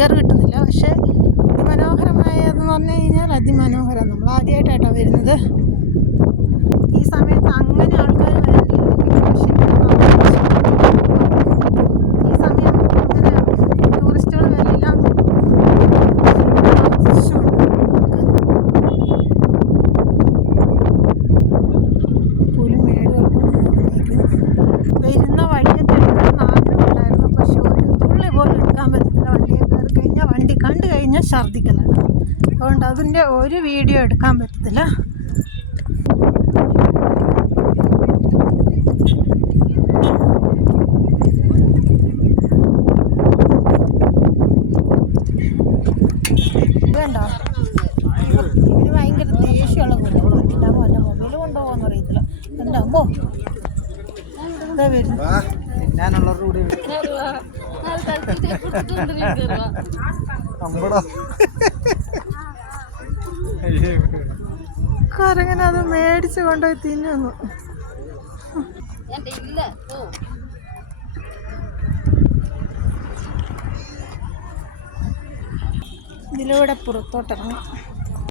Clear കിട്ടുന്നില്ല. പക്ഷേ അതിമനോഹരമായതെന്ന് പറഞ്ഞു കഴിഞ്ഞാൽ അതിമനോഹരം. നമ്മൾ ആദ്യമായിട്ടാണ് വരുന്നത്. ഈ സമയത്ത് അങ്ങനെ ആൾക്കാർ വരുന്നില്ല. പക്ഷേ ഈ സമയം അങ്ങനെ ടൂറിസ്റ്റുകൾ വരില്ല. വരുന്ന വഴിയൊക്കെ എടുക്കണം ആഗ്രഹമുണ്ടായിരുന്നു. പക്ഷെ ഒരു തുള്ളി പോലും എടുക്കാൻ പറ്റത്തില്ല. വണ്ടിയെ കയറി കഴിഞ്ഞാൽ വണ്ടി കണ്ടു കഴിഞ്ഞാൽ ഛർദ്ദിക്കലാണ്. അതുകൊണ്ട് അതിൻ്റെ ഒരു വീഡിയോ എടുക്കാൻ പറ്റത്തില്ല. വേണ്ടോ? ഇവന് ഭയങ്കര ദേഷ്യമുള്ള ഉണ്ടാകുമോ അല്ല മൊബൈൽ കൊണ്ടുപോകാന്ന് അറിയത്തില്ല. എന്താകുമ്പോ കരങ്ങനെ അത് മേടിച്ച് കൊണ്ടുപോയി തിന്നു. ഇതിലൂടെ പുറത്തോട്ടിറങ്ങും.